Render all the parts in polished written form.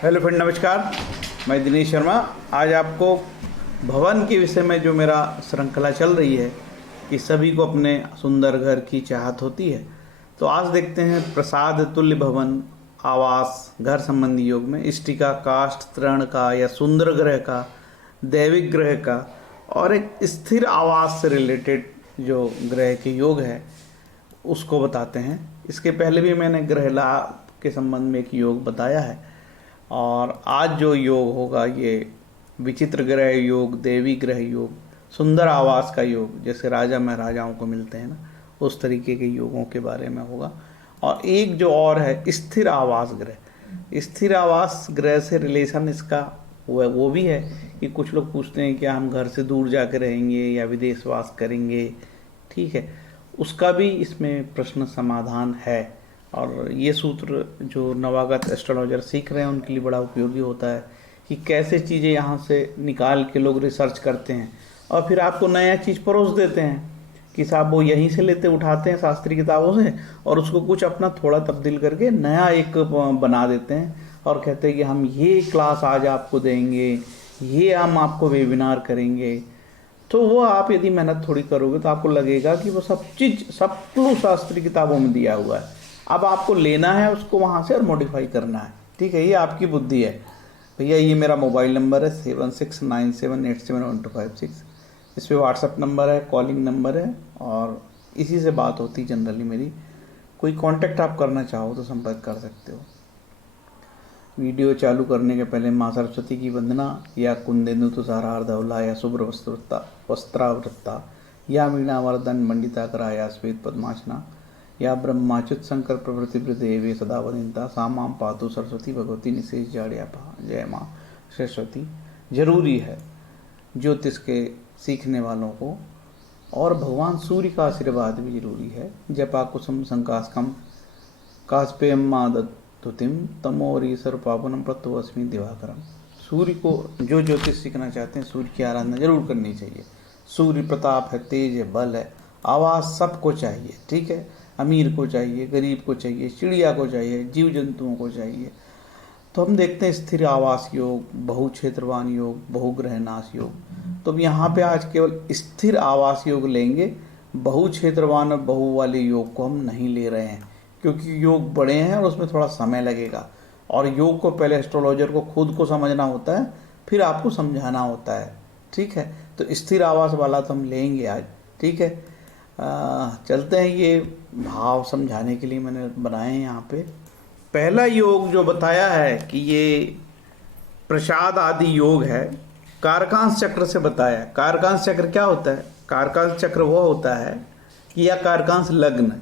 Hello friend, नमस्कार। मैं दिनेश शर्मा। आज आपको भवन के विषय में जो मेरा श्रृंखला चल रही है कि सभी को अपने सुंदर घर की चाहत होती है, तो आज देखते हैं प्रसाद तुल्य भवन आवास घर संबंधी योग में इष्टिका, काष्ठ, तृण का या सुंदर ग्रह का, दैविक ग्रह का और एक स्थिर आवास से रिलेटेड जो ग्रह के योग है उसको बताते हैं। इसके पहले भी मैंने ग्रह लाभ के संबंध में एक योग बताया है और आज जो योग होगा ये विचित्र ग्रह योग, देवी ग्रह योग, सुंदर आवास का योग, जैसे राजा महाराजाओं को मिलते हैं ना, उस तरीके के योगों के बारे में होगा। और एक जो और है स्थिर आवास ग्रह। स्थिर आवास ग्रह से रिलेशन इसका वो भी है कि कुछ लोग पूछते हैं क्या हम घर से दूर जाकर रहेंगे या विदेशवास करेंगे, ठीक है, उसका भी इसमें प्रश्न समाधान है। और ये सूत्र जो नवागत एस्ट्रोलॉजर सीख रहे हैं उनके लिए बड़ा उपयोगी होता है कि कैसे चीज़ें यहाँ से निकाल के लोग रिसर्च करते हैं और फिर आपको नया चीज़ परोस देते हैं कि साहब वो यहीं से लेते उठाते हैं शास्त्रीय किताबों से और उसको कुछ अपना थोड़ा तब्दील करके नया एक बना देते हैं और कहते हैं कि हम ये क्लास आज आपको देंगे, ये हम आपको वेबिनार करेंगे। तो वो आप यदि मेहनत थोड़ी करोगे तो आपको लगेगा कि वो सब चीज़ सब क्लू शास्त्रीय किताबों में दिया हुआ है। अब आपको लेना है उसको वहाँ से और मॉडिफाई करना है, ठीक है। ये आपकी बुद्धि है। भैया ये मेरा मोबाइल नंबर है 7697871256। इस पर व्हाट्सअप नंबर है, कॉलिंग नंबर है और इसी से बात होती जनरली मेरी। कोई कांटेक्ट आप करना चाहो तो संपर्क कर सकते हो। वीडियो चालू करने के पहले माँ सरस्वती की वंदना या कुंदेन्दु तुषारार धवला या शुभ्र वस्त्रावृत्ता या मीणावर्धन मंडिताकरा या श्वेत पद्मासना या ब्रह्माच्युत शंकर प्रवृत्ति देवी सदा वदिता सा माम पातु सरस्वती भगवती निशेष जाड्यापा। जय माँ सरस्वती। जरूरी है ज्योतिष के सीखने वालों को और भगवान सूर्य का आशीर्वाद भी जरूरी है। जपा कुसुम संकाशकम कास्पेयम मादतुतिम तमोरी सर्वपावनम प्रत्युस्मि दिवाकरम। सूर्य को जो ज्योतिष सीखना चाहते हैं सूर्य की आराधना जरूर करनी चाहिए। सूर्य प्रताप है, तेज है, बल है, आवाज़ सबको चाहिए, ठीक है। अमीर को चाहिए, गरीब को चाहिए, चिड़िया को चाहिए, जीव जंतुओं को चाहिए। तो हम देखते हैं स्थिर आवास योग, बहुक्षेत्रवान योग, बहुग्रहनाश योग। तो अब यहाँ पे आज केवल स्थिर आवास योग लेंगे, बहुक्षेत्रवान और बहु वाले योग को हम नहीं ले रहे हैं क्योंकि योग बड़े हैं और उसमें थोड़ा समय लगेगा और योग को पहले एस्ट्रोलॉजर को खुद को समझना होता है, फिर आपको समझाना होता है, ठीक है। तो स्थिर आवास वाला तो हम लेंगे आज, ठीक है। चलते हैं। ये भाव समझाने के लिए मैंने बनाए हैं यहाँ पे। पहला योग जो बताया है कि ये प्रसाद आदि योग है, कारकांश चक्र से बताया। कारकांश चक्र क्या होता है? कारकांश चक्र वो होता है कि या कारकांश लग्न,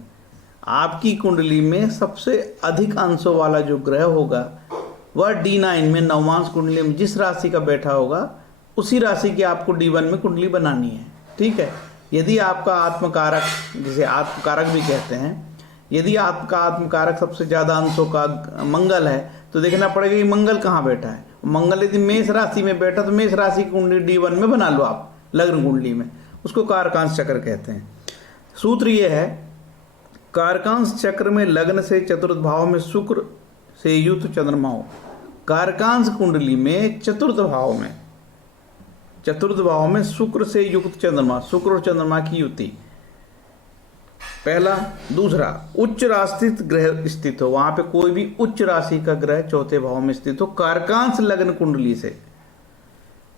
आपकी कुंडली में सबसे अधिक अंशों वाला जो ग्रह होगा वह D9 में नवमांश कुंडली में जिस राशि का बैठा होगा उसी राशि की आपको D1 में कुंडली बनानी है, ठीक है। यदि आपका आत्मकारक, जिसे आत्मकारक भी कहते हैं, यदि आपका आत्मकारक सबसे ज़्यादा अंशों का मंगल है तो देखना पड़ेगा कि मंगल कहाँ बैठा है। मंगल यदि मेष राशि में बैठा तो मेष राशि की कुंडली D1 में बना लो आप, लग्न कुंडली में। उसको कारकांश चक्र कहते हैं। सूत्र ये है, कारकांश चक्र में लग्न से चतुर्थ भाव में शुक्र से युक्त चंद्रमा हो। कारकांश कुंडली में चतुर्थ भाव में शुक्र से युक्त चंद्रमा, शुक्र और चंद्रमा की युति, पहला। दूसरा, उच्च राशि ग्रह स्थित हो, वहां पे कोई भी उच्च राशि का ग्रह चौथे भाव में स्थित हो कारकांश लग्न कुंडली से,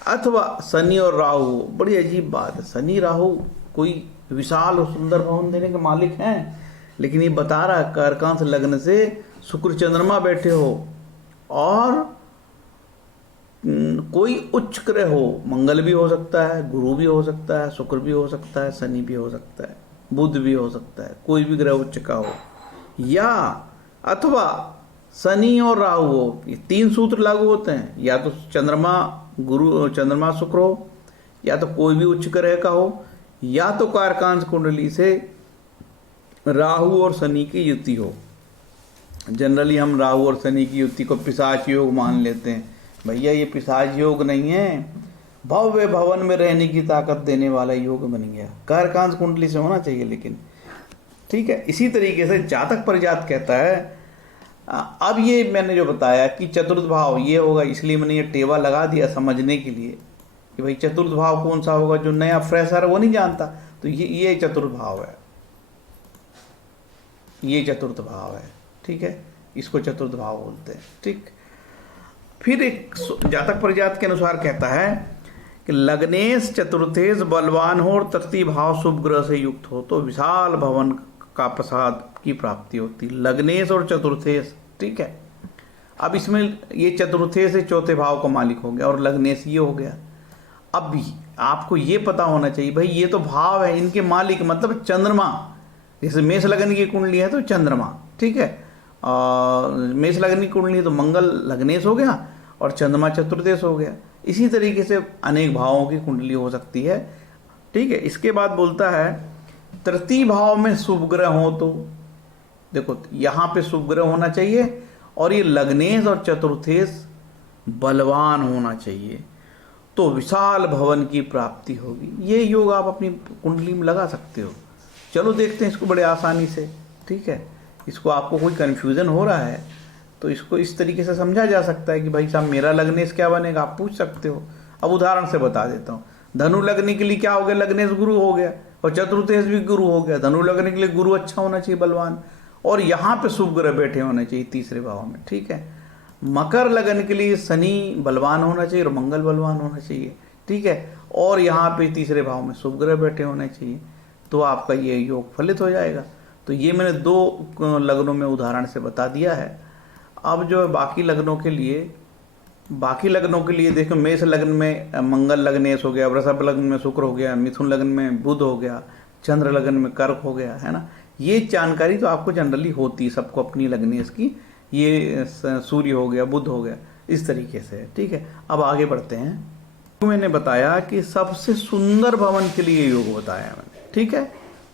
अथवा शनि और राहु। बड़ी अजीब बात है, शनि राहु कोई विशाल और सुंदर भवन देने के मालिक हैं, लेकिन ये बता रहा है कारकांश लग्न से शुक्र चंद्रमा बैठे हो और कोई उच्च ग्रह हो, मंगल भी हो सकता है, गुरु भी हो सकता है, शुक्र भी हो सकता है, शनि भी हो सकता है, बुध भी हो सकता है, कोई भी ग्रह उच्च का हो, या अथवा शनि और राहु हो। ये तीन सूत्र लागू होते हैं, या तो चंद्रमा शुक्र हो, या तो कोई भी उच्च ग्रह का हो, या तो कारकांश कुंडली से राहु और शनि की युति हो। जनरली हम राहु और शनि की युति को पिशाच योग मान लेते हैं। भैया ये पिशाच योग नहीं है, भव्य भवन में रहने की ताकत देने वाला योग बन गया। कारकांश कुंडली से होना चाहिए लेकिन, ठीक है। इसी तरीके से जातक परिजात कहता है अब ये मैंने जो बताया कि चतुर्थ भाव ये होगा, इसलिए मैंने ये टेबल लगा दिया समझने के लिए कि भाई चतुर्थ भाव कौन सा होगा। जो नया फ्रेशर है वो नहीं जानता, तो ये चतुर्थ भाव है, ये चतुर्थ भाव है, ठीक है, इसको चतुर्थ भाव बोलते हैं। ठीक, फिर एक जातक परिजात के अनुसार कहता है कि लग्नेश चतुर्थेश बलवान हो और तृतीय भाव शुभ ग्रह से युक्त हो तो विशाल भवन का प्रसाद की प्राप्ति होती। लग्नेश और चतुर्थेश, ठीक है। अब इसमें ये चतुर्थेश से चौथे भाव का मालिक हो गया और लग्नेश ये हो गया। अब भी आपको ये पता होना चाहिए भाई ये तो भाव है, इनके मालिक मतलब चंद्रमा। जैसे मेष लग्न की कुंडली है तो चंद्रमा, ठीक है, मेष लग्न की कुंडली है तो मंगल लग्नेश हो गया और चंद्रमा चतुर्देश हो गया। इसी तरीके से अनेक भावों की कुंडली हो सकती है, ठीक है। इसके बाद बोलता है तृतीय भाव में शुभ ग्रह हो तो देखो यहाँ पे शुभ ग्रह होना चाहिए और ये लग्नेश और चतुर्थेश बलवान होना चाहिए तो विशाल भवन की प्राप्ति होगी। ये योग आप अपनी कुंडली में लगा सकते हो। चलो देखते हैं इसको बड़े आसानी से, ठीक है। इसको आपको कोई कन्फ्यूज़न हो रहा है तो इसको इस तरीके से समझा जा सकता है कि भाई साहब मेरा लग्नेश क्या बनेगा, आप पूछ सकते हो। अब उदाहरण से बता देता हूँ। धनु लगने के लिए क्या हो गया, लग्नेश गुरु हो गया और चतुर्थेश भी गुरु हो गया। धनु लगने के लिए गुरु अच्छा होना चाहिए, बलवान, और यहाँ पे शुभ ग्रह बैठे होने चाहिए तीसरे भाव में, ठीक है। मकर लगन के लिए शनि बलवान होना चाहिए और मंगल बलवान होना चाहिए, ठीक है, और यहाँ पे तीसरे भाव में शुभ ग्रह बैठे होने चाहिए तो आपका ये योग फलित हो जाएगा। तो ये मैंने 2 लग्नों में उदाहरण से बता दिया है। अब जो बाकी लग्नों के लिए देखो, मेष लग्न में मंगल लग्नेश हो गया, वृषभ लग्न में शुक्र हो गया, मिथुन लग्न में बुध हो गया, चंद्र लग्न में कर्क हो गया, है ना। ये जानकारी तो आपको जनरली होती है सबको अपनी लग्नेश की। ये सूर्य हो गया, बुध हो गया, इस तरीके से, ठीक है। अब आगे बढ़ते हैं। मैंने बताया कि सबसे सुंदर भवन के लिए योग बताया मैंने, ठीक है।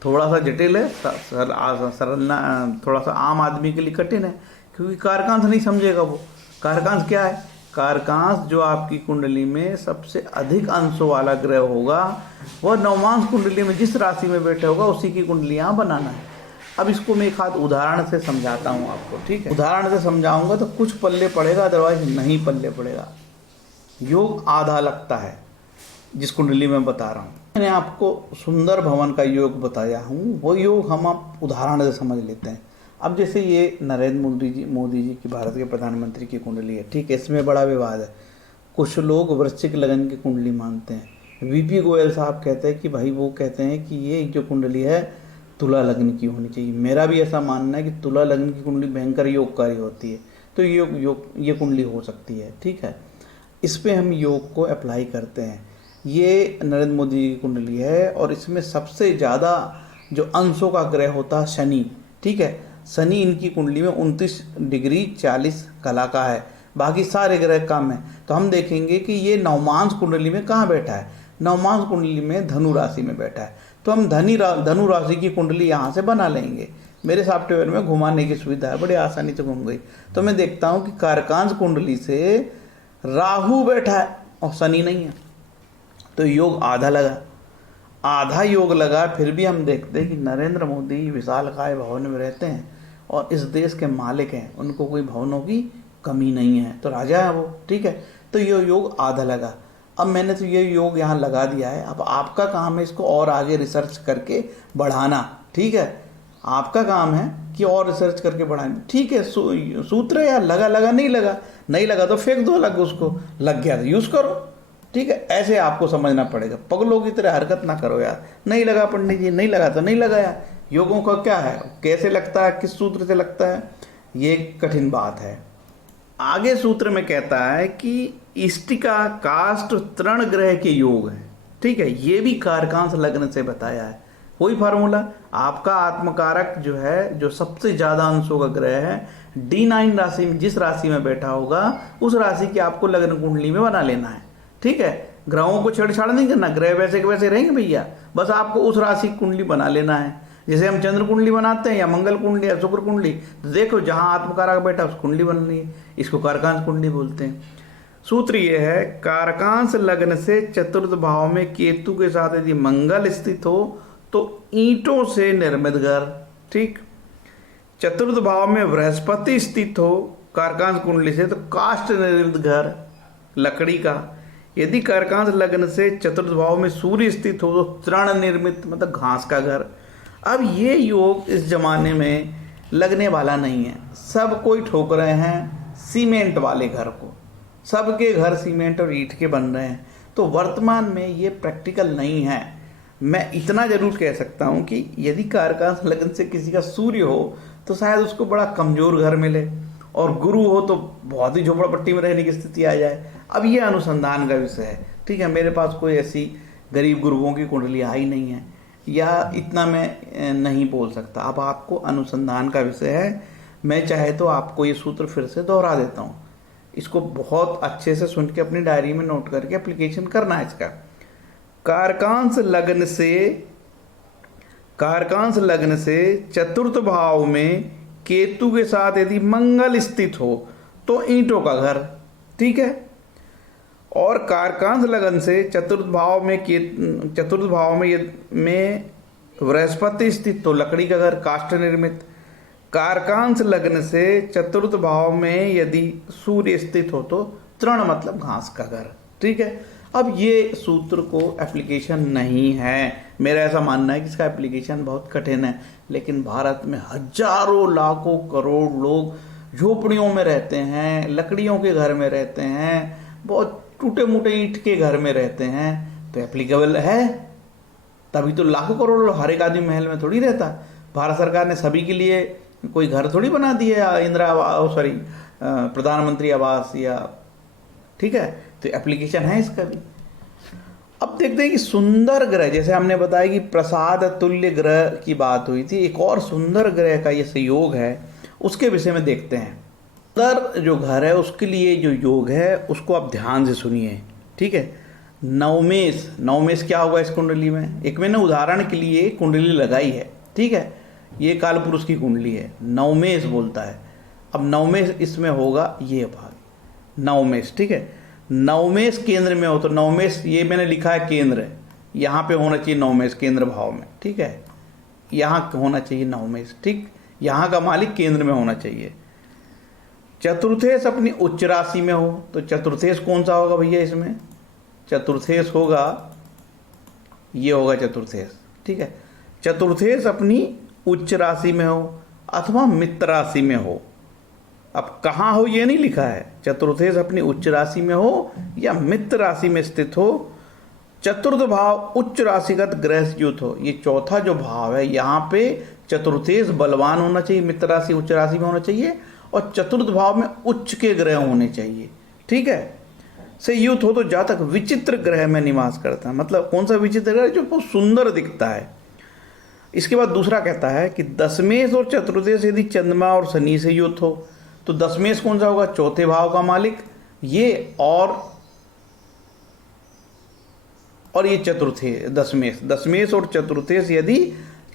थोड़ा सा जटिल है, सरल थोड़ा सा आम आदमी के लिए कठिन है क्योंकि कारकांश नहीं समझेगा वो। कारकांश क्या है? कारकांश जो आपकी कुंडली में सबसे अधिक अंशों वाला ग्रह होगा वह नवमांश कुंडली में जिस राशि में बैठा होगा उसी की कुंडली यहाँ बनाना है। अब इसको मैं एक हाथ उदाहरण से समझाता हूँ आपको, ठीक है। उदाहरण से समझाऊंगा तो कुछ पल्ले पड़ेगा, अदरवाइज नहीं पल्ले पड़ेगा। योग आधा लगता है जिस कुंडली में बता रहा हूँ। मैंने आपको सुंदर भवन का योग बताया हूँ, वो योग हम आप उदाहरण से समझ लेते हैं। अब जैसे ये नरेंद्र मोदी जी की, भारत के प्रधानमंत्री की कुंडली है, ठीक है। इसमें बड़ा विवाद है। कुछ लोग वृश्चिक लगन की कुंडली मानते हैं। वीपी गोयल साहब कहते हैं कि भाई वो कहते हैं कि ये जो कुंडली है तुला लग्न की होनी चाहिए। मेरा भी ऐसा मानना है कि तुला लग्न की कुंडली भयंकर योगकारी होती है, तो ये कुंडली हो सकती है, ठीक है। इस पे हम योग को अप्लाई करते हैं। ये नरेंद्र मोदी जी की कुंडली है और इसमें सबसे ज़्यादा जो अंशों का ग्रह होता है शनि, ठीक है। शनि इनकी कुंडली में 29 डिग्री 40 कला का है, बाकी सारे ग्रह कम है। तो हम देखेंगे कि ये नवमांश कुंडली में कहाँ बैठा है। नवमांश कुंडली में धनु राशि में बैठा है, तो हम धनु राशि की कुंडली यहाँ से बना लेंगे। मेरे सॉफ्टवेयर में घुमाने की सुविधा है, बड़ी आसानी से घूम गई। तो मैं देखता हूँ कि कारकांश कुंडली से राहु बैठा है और शनि नहीं है, तो योग आधा लगा। आधा योग लगा, फिर भी हम देखते हैं कि नरेंद्र मोदी विशालकाय भवन में रहते हैं और इस देश के मालिक हैं, उनको कोई भवनों की कमी नहीं है, तो राजा है वो, ठीक है। तो ये योग आधा लगा। अब मैंने तो ये योग यहाँ लगा दिया है। अब आपका काम है इसको और आगे रिसर्च करके बढ़ाना, ठीक है। आपका काम है कि और रिसर्च करके बढ़ाना, ठीक है। सूत्र है यार, लगा नहीं लगा तो फेंक दो अलग, उसको लग गया तो यूज़ करो, ठीक है। ऐसे आपको समझना पड़ेगा। पगलों की तरह हरकत ना करो यार। नहीं लगा पंडित जी, नहीं लगा तो नहीं लगा यार। योगों का क्या है, कैसे लगता है, किस सूत्र से लगता है, ये कठिन बात है। आगे सूत्र में कहता है कि इष्टिका काष्ठ तृण ग्रह के योग हैं, ठीक है। ये भी कारकांश लग्न से बताया है। वही फार्मूला, आपका आत्मकारक जो है, जो सबसे ज़्यादा अंशों का ग्रह है, D9 राशि में जिस राशि में बैठा होगा उस राशि की आपको लग्न कुंडली में बना लेना है, ठीक है। ग्रहों को छेड़छाड़ नहीं करना, ग्रह वैसे के वैसे रहेंगे भैया, बस आपको उस राशि की कुंडली बना लेना है। जैसे हम चंद्र कुंडली बनाते हैं या मंगल कुंडली या शुक्र कुंडली, तो देखो जहाँ आत्मकारक बैठा उस कुंडली बननी है, इसको कारकांश कुंडली बोलते हैं। सूत्र ये है, कारकांश लग्न से चतुर्थ भाव में केतु के साथ यदि मंगल स्थित हो तो ईंटों से निर्मित घर, ठीक। चतुर्थ भाव में बृहस्पति स्थित हो कारकांश कुंडली से तो काष्ठ निर्मित घर, लकड़ी का। यदि कारकांश लग्न से चतुर्थ भाव में सूर्य स्थित हो तो तृण निर्मित मतलब घास का घर। अब ये योग इस जमाने में लगने वाला नहीं है, सब कोई ठोक रहे हैं सीमेंट वाले घर को, सबके घर सीमेंट और ईंट के बन रहे हैं, तो वर्तमान में ये प्रैक्टिकल नहीं है। मैं इतना जरूर कह सकता हूँ कि यदि कारकांश लग्न से किसी का सूर्य हो तो शायद उसको बड़ा कमजोर घर मिले, और गुरु हो तो बहुत ही झोपड़पट्टी में रहने की स्थिति आ जाए। अब ये अनुसंधान का विषय है, ठीक है। मेरे पास कोई ऐसी गरीब गुरुओं की कुंडली आई नहीं है, या इतना मैं नहीं बोल सकता। अब आपको अनुसंधान का विषय है, मैं चाहे तो आपको ये सूत्र फिर से दोहरा देता हूँ, इसको बहुत अच्छे से सुन के अपनी डायरी में नोट करके एप्लीकेशन करना है इसका। कारकांश लग्न से चतुर्थ भाव में केतु के साथ यदि मंगल स्थित हो तो ईंटों का घर, ठीक है। और कारकांश लग्न से चतुर्थ भाव में बृहस्पति स्थित तो लकड़ी का घर, काष्ठ निर्मित। कारकांश लग्न से चतुर्थ भाव में यदि सूर्य स्थित हो तो तृण मतलब घास का घर, ठीक है। अब ये सूत्र को एप्लीकेशन नहीं है, मेरा ऐसा मानना है कि इसका एप्लीकेशन बहुत कठिन है, लेकिन भारत में हजारों लाखों करोड़ लोग झोपड़ियों में रहते हैं, लकड़ियों के घर में रहते हैं, बहुत टूटे मूटे ईंट के घर में रहते हैं, तो एप्लीकेबल है। तभी तो लाखों करोड़ लोग, हर एक आदमी महल में थोड़ी रहता। भारत सरकार ने सभी के लिए कोई घर थोड़ी बना दी है, इंदिरा आवास प्रधानमंत्री आवास या, ठीक है। तो एप्लीकेशन है इसका भी। अब देखते हैं कि सुंदर ग्रह, जैसे हमने बताया कि प्रसाद तुल्य ग्रह की बात हुई थी, एक और सुंदर ग्रह का ये संयोग है, उसके विषय में देखते हैं। सुंदर जो घर है उसके लिए जो योग है उसको आप ध्यान से सुनिए, ठीक है। नवमेश क्या होगा इस कुंडली में, एक मैंने उदाहरण के लिए कुंडली लगाई है, ठीक है। ये काल पुरुष की कुंडली है, नवमेश बोलता है। अब नवमेश इसमें होगा ये भाग, नवमेश, ठीक है। नवमेश केंद्र में हो तो नवमेश, ये मैंने लिखा है केंद्र, यहाँ पे होना चाहिए नवमेश केंद्र भाव में, ठीक है। यहाँ होना चाहिए नवमेश, ठीक, यहाँ का मालिक केंद्र में होना चाहिए। चतुर्थेश अपनी उच्च राशि में हो तो चतुर्थेश कौन सा होगा भैया इसमें, चतुर्थेश होगा, ये होगा चतुर्थेश, ठीक है। चतुर्थेश अपनी उच्च राशि में हो अथवा मित्र राशि में हो। अब कहाँ हो ये नहीं लिखा है, चतुर्थेश अपनी उच्च राशि में हो या मित्र राशि में स्थित हो। चतुर्थ भाव उच्च राशिगत ग्रह से युक्त हो, ये चौथा जो भाव है यहाँ पे चतुर्थेश बलवान होना चाहिए, मित्र राशि उच्च राशि में होना चाहिए, और चतुर्थ भाव में उच्च के ग्रह होने चाहिए, ठीक है। से युक्त हो तो जातक विचित्र ग्रह में निवास करता है। मतलब कौन सा विचित्र ग्रह, जो बहुत सुंदर दिखता है। इसके बाद दूसरा कहता है कि दशमेश और चतुर्थेश यदि चंद्रमा और शनि से युक्त हो तो दशमेश कौन सा होगा, चौथे भाव का मालिक ये, और ये चतुर्थेश दशमेश और चतुर्थेश यदि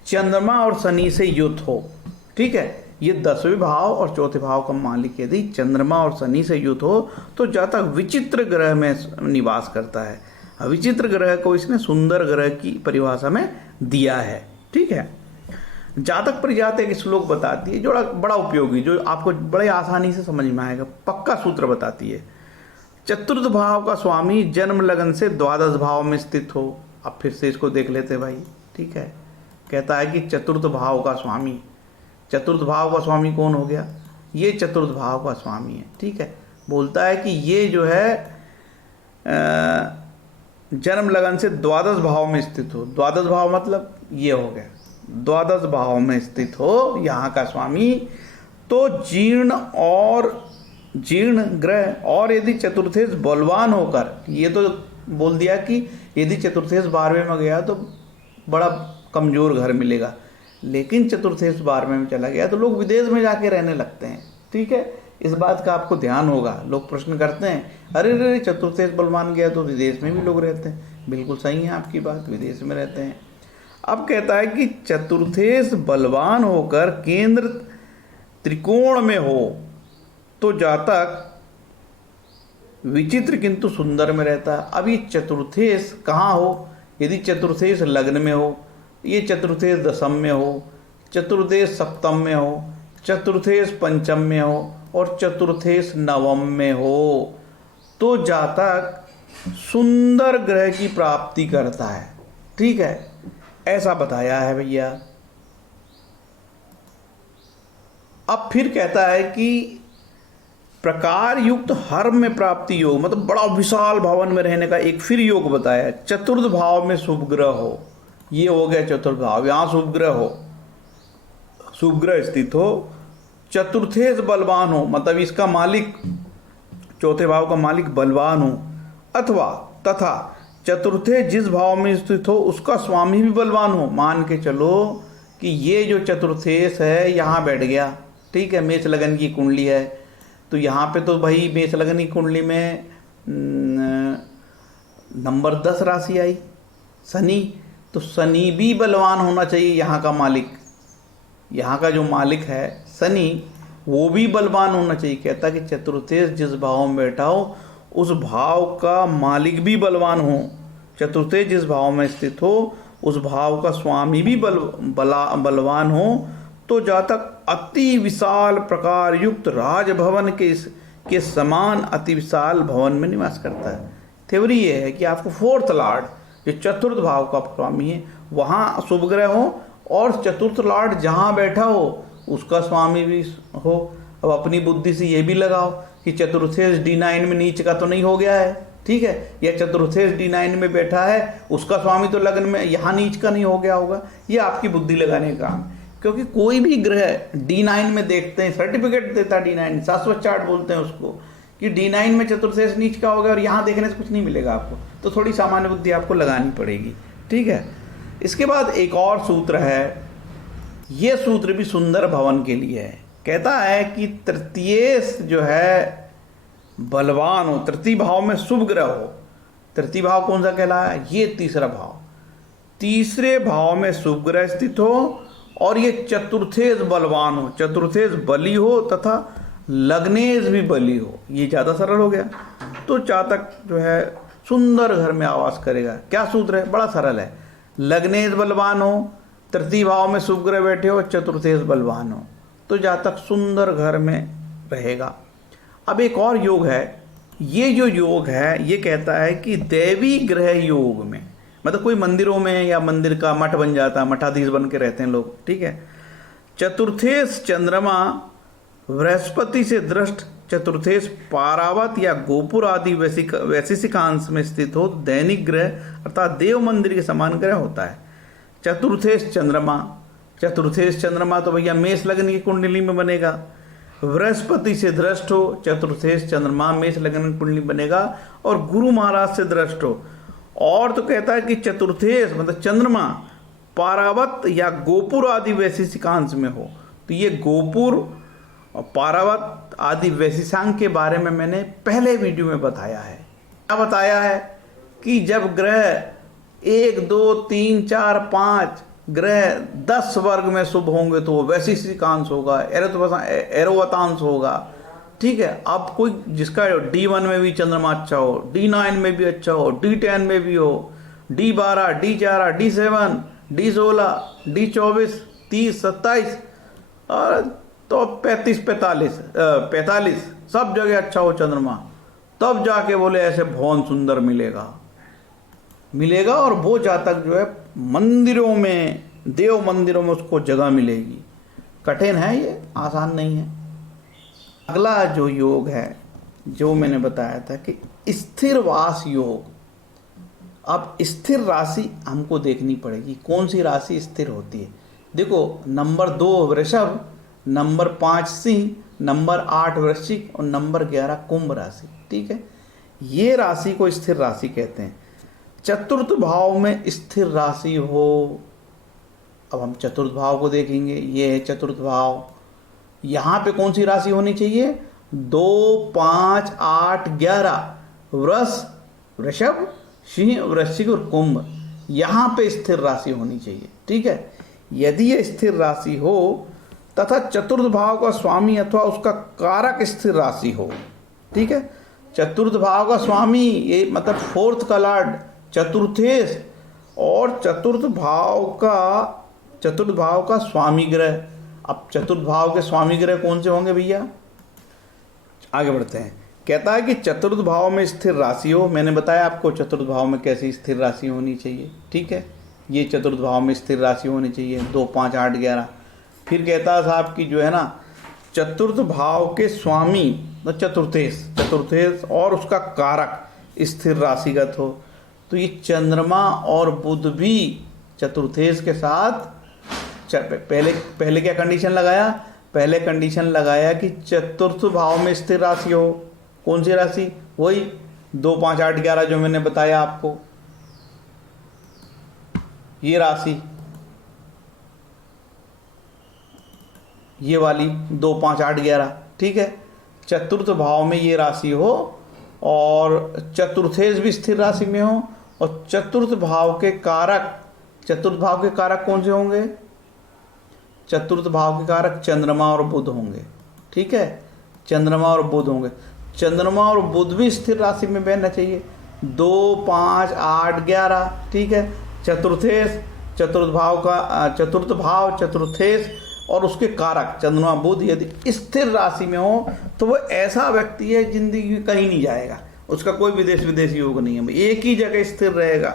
चंद्रमा और शनि से युक्त हो, ठीक है। ये 10वें भाव और चौथे भाव का मालिक यदि चंद्रमा और शनि से युक्त हो तो जातक विचित्र ग्रह में निवास करता है। विचित्र ग्रह को इसने सुंदर ग्रह की परिभाषा में दिया है, ठीक है। जातक परिजात एक श्लोक बताती है जो बड़ा उपयोगी, जो आपको बड़े आसानी से समझ में आएगा, पक्का सूत्र बताती है। चतुर्थ भाव का स्वामी जन्म लगन से द्वादश भाव में स्थित हो। अब फिर से इसको देख लेते भाई, ठीक है। कहता है कि चतुर्थ भाव का स्वामी, चतुर्थ भाव का स्वामी कौन हो गया, ये चतुर्थ भाव का स्वामी है, ठीक है। बोलता है कि ये जो है जन्म लगन से द्वादश भाव में स्थित हो। द्वादश भाव मतलब ये हो गया, द्वादश भाव में स्थित हो यहाँ का स्वामी, तो जीर्ण ग्रह, और यदि चतुर्थेश बलवान होकर, ये तो बोल दिया कि यदि चतुर्थेश 12वें में गया तो बड़ा कमजोर घर मिलेगा, लेकिन चतुर्थेश 12वें में चला गया तो लोग विदेश में जाके रहने लगते हैं, ठीक है। इस बात का आपको ध्यान होगा। लोग प्रश्न करते हैं, अरे चतुर्थेश बलवान गया तो विदेश में भी लोग रहते हैं। बिल्कुल सही है आपकी बात, विदेश में रहते हैं। अब कहता है कि चतुर्थेश बलवान होकर केंद्र त्रिकोण में हो तो जातक विचित्र किंतु सुंदर में रहता है। अब ये चतुर्थेश कहाँ हो, यदि चतुर्थेश लग्न में हो, ये चतुर्थेश दशम में हो, चतुर्थेश सप्तम में हो, चतुर्थेश पंचम में हो और चतुर्थेश नवम में हो तो जातक सुंदर ग्रह की प्राप्ति करता है। ठीक है, ऐसा बताया है भैया। अब फिर कहता है कि प्रकार युक्त हर्म में प्राप्ति योग, मतलब बड़ा विशाल भवन में रहने का एक फिर योग बताया है। चतुर्थ भाव में शुभ ग्रह हो, ये हो गया चतुर्थ भाव, यहां शुभ ग्रह हो, शुभ ग्रह स्थित हो, चतुर्थेश बलवान हो, मतलब इसका मालिक, चौथे भाव का मालिक बलवान हो, अथवा तथा चतुर्थे जिस भाव में स्थित हो उसका स्वामी भी बलवान हो। मान के चलो कि ये जो चतुर्थेश है यहाँ बैठ गया, ठीक है, मेष लगन की कुंडली है, तो यहाँ पे तो भाई मेष लगन की कुंडली में नंबर 10 राशि आई शनि, तो शनि भी बलवान होना चाहिए। यहाँ का मालिक, यहाँ का जो मालिक है शनि, वो भी बलवान होना चाहिए। कहता कि चतुर्थेश जिस भाव में बैठा हो उस भाव का मालिक भी बलवान हो, चतुर्थेश जिस भाव में स्थित हो उस भाव का स्वामी भी बलवान हो, तो जातक अति विशाल प्रकार युक्त राजभवन के समान अति विशाल भवन में निवास करता है। थ्योरी ये है कि आपको फोर्थ लॉर्ड जो चतुर्थ भाव का स्वामी है वहाँ शुभ ग्रह हो और चतुर्थ लॉर्ड जहाँ बैठा हो उसका स्वामी भी हो। अब अपनी बुद्धि से ये भी लगाओ कि चतुर्थेश D9 में नीच का तो नहीं हो गया है, ठीक है, या चतुर्थेश D9 में बैठा है उसका स्वामी तो लग्न में यहाँ नीच का नहीं हो गया होगा। ये आपकी बुद्धि लगाने का काम, क्योंकि कोई भी ग्रह D9 में देखते हैं, सर्टिफिकेट देता है D9, शाश्वत चार्ट बोलते हैं उसको, कि D9 में चतुर्थेश नीच का होगा और यहाँ देखने से कुछ नहीं मिलेगा आपको, तो थोड़ी सामान्य बुद्धि आपको लगानी पड़ेगी। ठीक है, इसके बाद एक और सूत्र है, ये सूत्र भी सुंदर भवन के लिए है। कहता है कि तृतीयेश जो है बलवान हो, तृतीय भाव में शुभ ग्रह हो। तृतीय भाव कौन सा कहलाया? ये तीसरा भाव। तीसरे भाव में शुभ ग्रह स्थित हो और ये चतुर्थेश बलवान हो, चतुर्थेश बली हो तथा लग्नेश भी बली हो। ये ज़्यादा सरल हो गया। तो जातक जो है सुंदर घर में आवास करेगा। क्या सूत्र है? बड़ा सरल है। लग्नेश बलवान हो, तृतीय भाव में शुभ ग्रह बैठे हो, चतुर्थेश बलवान हो, तो जातक सुंदर घर में रहेगा। अब एक और योग है, ये जो योग है ये कहता है कि देवी ग्रह योग में, मतलब कोई मंदिरों में या मंदिर का मठ बन जाता है, मठाधीश बन के रहते हैं लोग, ठीक है। चतुर्थेश चंद्रमा बृहस्पति से दृष्ट चतुर्थेश पारावत या गोपुर आदि वैशिष्टिकांश में स्थित हो दैनिक ग्रह अर्थात देव मंदिर के समान ग्रह होता है। चतुर्थेश चंद्रमा, चतुर्थेश चंद्रमा तो भैया मेष लग्न की कुंडली में बनेगा। बृहस्पति से दृष्ट हो चतुर्थेश चंद्रमा मेष लग्न की कुंडली बनेगा और गुरु महाराज से दृष्ट हो। और तो कहता है कि चतुर्थेश मतलब चंद्रमा पारावत या गोपुर आदि वैशिष्टिकांश में हो। तो ये गोपुर और पारावत आदि वैशिष्टांक के बारे में मैंने पहले वीडियो में बताया है। क्या बताया है कि जब ग्रह 1 2 3 4 5 ग्रह 10 वर्ग में शुभ होंगे तो वो वैशिष्टिकांश होगा, एरोवतांश होगा, ठीक है। अब कोई जिसका D1 में भी चंद्रमा अच्छा हो, D9 में भी अच्छा हो, D10 में भी हो, D12 D11 D7 D16 D24 30 27 और तो 35 45 सब जगह अच्छा हो चंद्रमा, तब जाके बोले ऐसे भवन सुंदर मिलेगा और वो जातक जो है मंदिरों में, देव मंदिरों में उसको जगह मिलेगी। कठिन है ये, आसान नहीं है। अगला जो योग है जो मैंने बताया था कि स्थिर वास योग। अब स्थिर राशि हमको देखनी पड़ेगी, कौन सी राशि स्थिर होती है। देखो, नंबर 2 वृषभ, नंबर 5 सिंह, नंबर 8 वृश्चिक और नंबर 11 कुंभ राशि, ठीक है। ये राशि को स्थिर राशि कहते हैं। चतुर्थ भाव में स्थिर राशि हो। अब हम चतुर्थ भाव को देखेंगे, ये है चतुर्थ भाव। यहाँ पे कौन सी राशि होनी चाहिए? 2 5 8 11 वृषभ सिंह वृश्चिक और कुंभ, यहाँ पे स्थिर राशि होनी चाहिए, ठीक है। यदि ये स्थिर राशि हो तथा चतुर्थ भाव का स्वामी अथवा उसका कारक स्थिर राशि हो, ठीक है। चतुर्थ भाव का स्वामी ये मतलब फोर्थ का लॉर्ड चतुर्थेश और चतुर्थ भाव का स्वामी ग्रह अब चतुर्थ भाव के स्वामी ग्रह कौन से होंगे भैया, आगे बढ़ते हैं। कहता है कि चतुर्थ भाव में स्थिर राशि हो। मैंने बताया आपको चतुर्थ भाव में कैसी स्थिर राशि होनी चाहिए, ठीक है। ये चतुर्थ भाव में स्थिर राशि होनी चाहिए 2, 5, 8, 11। फिर कहता है साहब कि जो है ना चतुर्थ भाव के स्वामी तो चतुर्थेश और उसका कारक स्थिर राशिगत हो। तो ये चंद्रमा और बुध भी चतुर्थेश के साथ पहले क्या कंडीशन लगाया, पहले कंडीशन लगाया कि चतुर्थ भाव में स्थिर राशि हो। कौन सी राशि, वही 2, 5, 8, 11 जो मैंने बताया आपको, ये राशि, ये वाली 2, 5, 8, 11, ठीक है। चतुर्थ भाव में ये राशि हो और चतुर्थेश भी स्थिर राशि में हो और चतुर्थ भाव के कारक कौन से होंगे, चतुर्थ भाव के कारक चंद्रमा और बुध होंगे, ठीक है। चंद्रमा और बुध होंगे, चंद्रमा और बुध भी स्थिर राशि में बहना चाहिए 2, 5, 8, 11, ठीक है। चतुर्थ भाव चतुर्थेश और उसके कारक चंद्रमा बुध यदि स्थिर राशि में हो तो वो ऐसा व्यक्ति है जिंदगी में कहीं नहीं जाएगा, उसका कोई विदेशी योग नहीं है, एक ही जगह स्थिर रहेगा।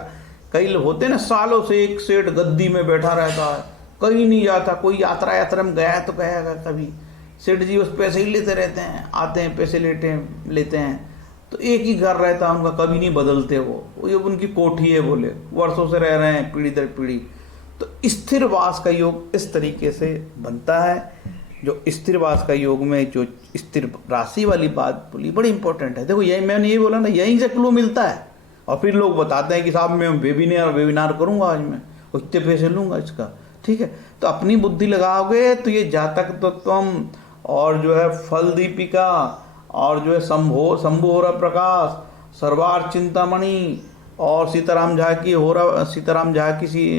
कई होते ना सालों से एक सेठ गद्दी में बैठा रहता है, कहीं नहीं जाता, कोई यात्रा में गया तो कहेगा कभी, सेठ जी उस पैसे ही लेते रहते हैं, आते हैं पैसे लेते हैं, तो एक ही घर रहता है उनका, कभी नहीं बदलते वो ये उनकी कोठी है, बोले वर्षों से रह रहे हैं पीढ़ी दर पीढ़ी। तो स्थिर वास का योग इस तरीके से बनता है। जो स्थिर वास का योग में जो स्थिर राशि वाली बात बोली बड़ी इंपॉर्टेंट है। देखो यही मैंने ये बोला ना, यहीं से क्लू मिलता है। और फिर लोग बताते हैं कि साहब मैं वेबिनार करूंगा आज, मैं इतने पैसे लूंगा इसका, ठीक है। तो अपनी बुद्धि लगाओगे तो ये जातक तत्वम और जो है फल दीपिका और जो है शंभु होरा प्रकाश, सर्वार्थ चिंतामणि और सीताराम झा की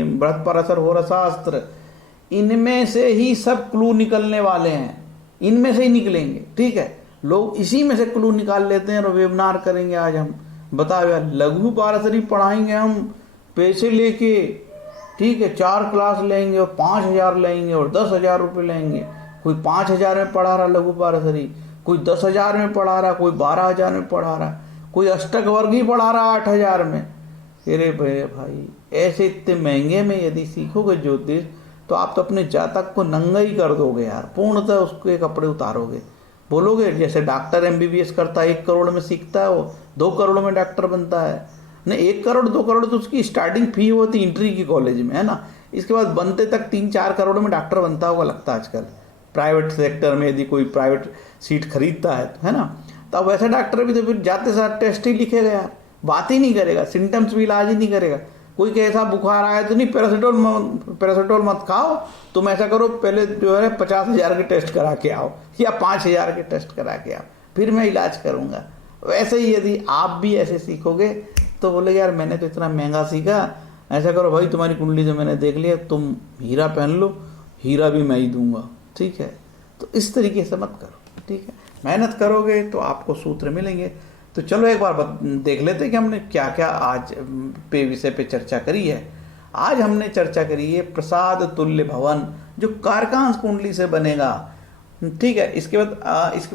व्रत परसर होरा शास्त्र, इनमें से ही सब क्लू निकलने वाले हैं, इनमें से ही निकलेंगे, ठीक है। लोग इसी में से क्लू निकाल लेते हैं और वेबिनार करेंगे आज हम, बताओ यार, लघु पारसरी पढ़ाएंगे हम पैसे लेके, ठीक है। 4 क्लास लेंगे और 5,000 लेंगे और 10,000 रुपये लेंगे। कोई 5,000 में पढ़ा रहा लघु पारसरी, कोई 10,000 में पढ़ा रहा, कोई 12,000 में पढ़ा रहा, कोई अष्टक वर्ग ही पढ़ा रहा 8,000 में। अरे भाई ऐसे इतने महंगे में यदि सीखोगे ज्योतिष तो आप तो अपने जातक को नंगा ही कर दोगे यार, पूर्णतः उसके कपड़े उतारोगे। बोलोगे जैसे डॉक्टर MBBS करता है 1 करोड़ में सीखता है, वो 2 करोड़ में डॉक्टर बनता है। नहीं 1 करोड़ 2 करोड़ तो उसकी स्टार्टिंग फी होती एंट्री की कॉलेज में, है ना। इसके बाद बनते तक 3-4 करोड़ में डॉक्टर बनता होगा लगता है आजकल प्राइवेट सेक्टर में, यदि कोई प्राइवेट सीट खरीदता है तो, है ना। तो वैसा डॉक्टर भी तो फिर जाते साथ टेस्ट ही लिखेगा यार, बात ही नहीं करेगा, सिम्टम्स भी इलाज ही नहीं करेगा। कोई कैसा बुखार आया तो नहीं पैरासिटामोल मत खाओ, तुम ऐसा करो पहले जो है 50,000 के टेस्ट करा के आओ या 5,000 के टेस्ट करा के आओ, फिर मैं इलाज करूँगा। वैसे ही यदि आप भी ऐसे सीखोगे तो बोले यार मैंने तो इतना महंगा सीखा, ऐसा करो भाई तुम्हारी कुंडली से मैंने देख लिया, तुम हीरा पहन लो, हीरा भी मैं ही दूंगा, ठीक है। तो इस तरीके से मत करो, ठीक है। मेहनत करोगे तो आपको सूत्र मिलेंगे। तो चलो एक बार देख लेते हैं कि हमने क्या क्या आज पे विषय पे चर्चा करी है। आज हमने चर्चा करी है प्रसाद तुल्य भवन जो कारकांश कुंडली से बनेगा, ठीक है। इसके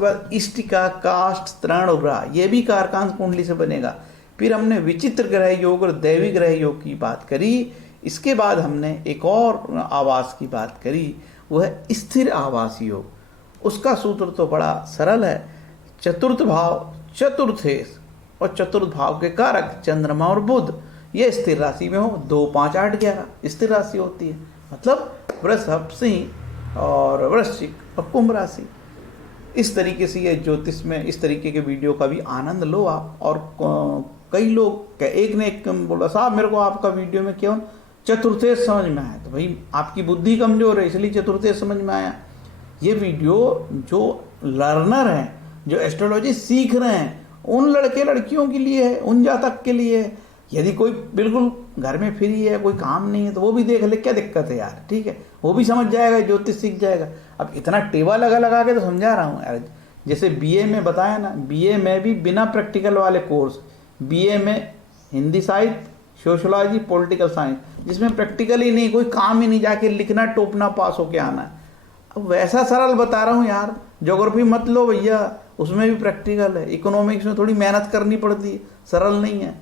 बाद इष्टिका काष्ठ तृण उग्रा ये भी कारकांश कुंडली से बनेगा। फिर हमने विचित्र ग्रह योग और दैवी ग्रह योग की बात करी। इसके बाद हमने एक और आवास की बात करी, वो है स्थिर आवास योग। उसका सूत्र तो बड़ा सरल है, चतुर्थ भाव चतुर्थेश और चतुर्थ भाव के कारक चंद्रमा और बुध ये स्थिर राशि में हो, 2, 5, 8, 11 स्थिर राशि होती है। मतलब वृषभ, सिंह और वृश्चिक और कुंभ राशि। इस तरीके से ये ज्योतिष में इस तरीके के वीडियो का भी आनंद लो आप। और कई लोग एक ने एक बोला साहब मेरे को आपका वीडियो में क्यों चतुर्थेश समझ में आया, तो भाई आपकी बुद्धि कमजोर है इसलिए चतुर्थेश समझ में आया। ये वीडियो जो लर्नर हैं, जो एस्ट्रोलॉजी सीख रहे हैं, उन लड़के लड़कियों के लिए है, उन जातक के लिए है। यदि कोई बिल्कुल घर में फ्री है, कोई काम नहीं है, तो वो भी देख ले, क्या दिक्कत है यार, ठीक है। वो भी समझ जाएगा, ज्योतिष सीख जाएगा। अब इतना टेवा लगा के तो समझा रहा हूँ यार। जैसे BA में बताया ना, BA में भी बिना प्रैक्टिकल वाले कोर्स, BA में हिंदी साहित्य, सोशोलॉजी, पॉलिटिकल साइंस, जिसमें प्रैक्टिकल ही नहीं, कोई काम ही नहीं, जाके लिखना टोपना पास होके आना है। अब वैसा सरल बता रहा हूँ यार। ज्योग्राफी मत लो भैया, उसमें भी प्रैक्टिकल है। इकोनॉमिक्स में थोड़ी मेहनत करनी पड़ती है, सरल नहीं है।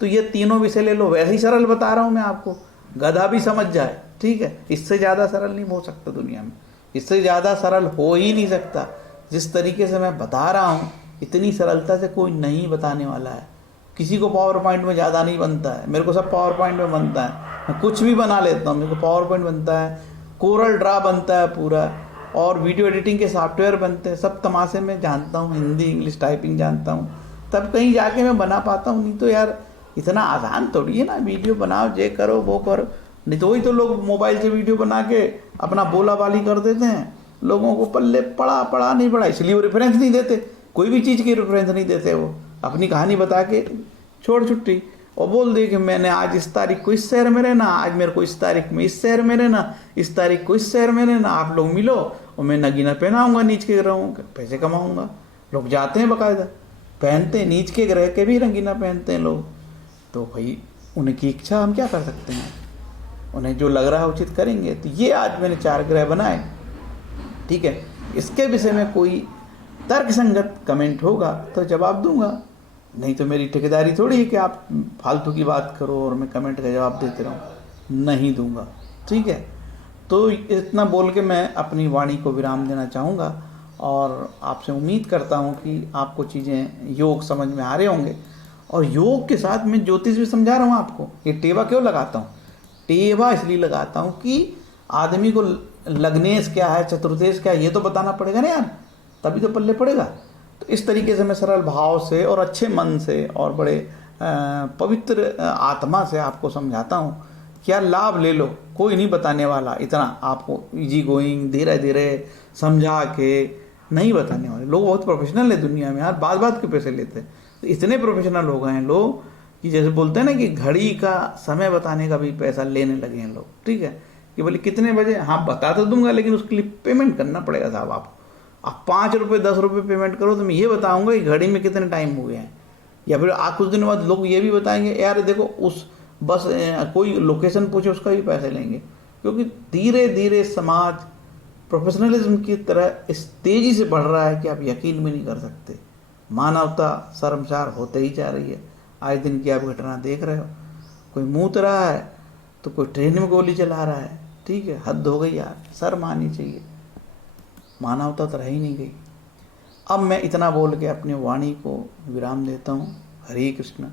तो ये तीनों विषय ले लो, वैसे ही सरल बता रहा हूँ मैं आपको, गधा भी समझ जाए, ठीक है। इससे ज़्यादा सरल नहीं हो सकता दुनिया में, इससे ज़्यादा सरल हो ही नहीं सकता। जिस तरीके से मैं बता रहा हूँ इतनी सरलता से कोई नहीं बताने वाला है। किसी को पावर पॉइंट में ज़्यादा नहीं बनता है, मेरे को सब पावर पॉइंट में बनता है। मैं कुछ भी बना लेता हूँ, मेरे को पावर पॉइंट बनता है, कोरल ड्रा बनता है पूरा, और वीडियो एडिटिंग के सॉफ्टवेयर बनते हैं। सब तमाशे में जानता हूँ, हिंदी इंग्लिश टाइपिंग जानता हूँ, तब कहीं जाके मैं बना पाता हूँ। नहीं तो यार इतना आसान थोड़ी है ना, वीडियो बनाओ, ये करो वो करो। नहीं तो वही तो लोग मोबाइल से वीडियो बना के अपना बोला बाली कर देते हैं। लोगों को पल्ले पड़ा पड़ा नहीं पड़ा, इसलिए वो रेफरेंस नहीं देते, कोई भी चीज़ की रेफरेंस नहीं देते। वो अपनी कहानी बता के छोड़ छुट्टी, और बोल दे कि मैंने आज इस तारीख को इस शहर में रहना, आज मेरे को इस तारीख में इस शहर में रहना, इस तारीख को इस शहर में रहना, आप लोग मिलो और मैं नगीना पहनाऊंगा, नीच के रहूँगा, पैसे कमाऊंगा। लोग जाते हैं बाकायदा, पहनते हैं, नीच के ग्रह के भी रंगीना पहनते हैं लोग। तो भाई उनकी इच्छा, हम क्या कर सकते हैं, उन्हें जो लग रहा है उचित करेंगे। तो ये आज मैंने 4 ग्रह बनाए, ठीक है। इसके विषय में कोई तर्कसंगत कमेंट होगा तो जवाब दूंगा, नहीं तो मेरी ठेकेदारी थोड़ी है कि आप फालतू की बात करो और मैं कमेंट का जवाब देते रहूँ, नहीं दूंगा, ठीक है। तो इतना बोल के मैं अपनी वाणी को विराम देना चाहूँगा, और आपसे उम्मीद करता हूँ कि आपको चीज़ें योग समझ में आ रहे होंगे। और योग के साथ मैं ज्योतिष भी समझा रहा हूँ आपको। ये टेवा क्यों लगाता हूँ, टेवा इसलिए लगाता हूँ कि आदमी को लग्नेश क्या है, चतुर्देश क्या है, ये तो बताना पड़ेगा ना यार, तभी तो पल्ले पड़ेगा। तो इस तरीके से मैं सरल भाव से और अच्छे मन से और बड़े पवित्र आत्मा से आपको समझाता हूँ। क्या लाभ ले लो, कोई नहीं बताने वाला, इतना आपको इजी गोइंग धीरे धीरे समझा के नहीं बताने वाले। लोग बहुत प्रोफेशनल है दुनिया में यार, बात बात के पैसे लेते हैं। तो इतने प्रोफेशनल हो गए हैं लोग कि जैसे बोलते हैं ना कि घड़ी का समय बताने का भी पैसा लेने लगे हैं लोग, ठीक है। कि बोले कितने बजे, हाँ बता तो दूंगा, लेकिन उसके लिए पेमेंट करना पड़ेगा साहब आपको। आप 5 रुपये 10 रुपये पेमेंट करो तो मैं ये बताऊंगा कि घड़ी में कितने टाइम हो गए हैं। या फिर आज कुछ दिन बाद लोग ये भी बताएंगे यार देखो उस बस कोई लोकेशन पूछे उसका भी पैसे लेंगे। क्योंकि धीरे धीरे समाज प्रोफेशनलिज्म की तरह इस तेज़ी से बढ़ रहा है कि आप यकीन भी नहीं कर सकते। मानवता शर्मसार होते ही जा रही है। आज दिन की आप घटना देख रहे हो, कोई मूत रहा है तो कोई ट्रेन में गोली चला रहा है, ठीक है। हद हो गई यार, शर्म आनी चाहिए, मानवता तो रह ही नहीं गई। अब मैं इतना बोल के अपनी वाणी को विराम देता हूँ। हरे कृष्ण।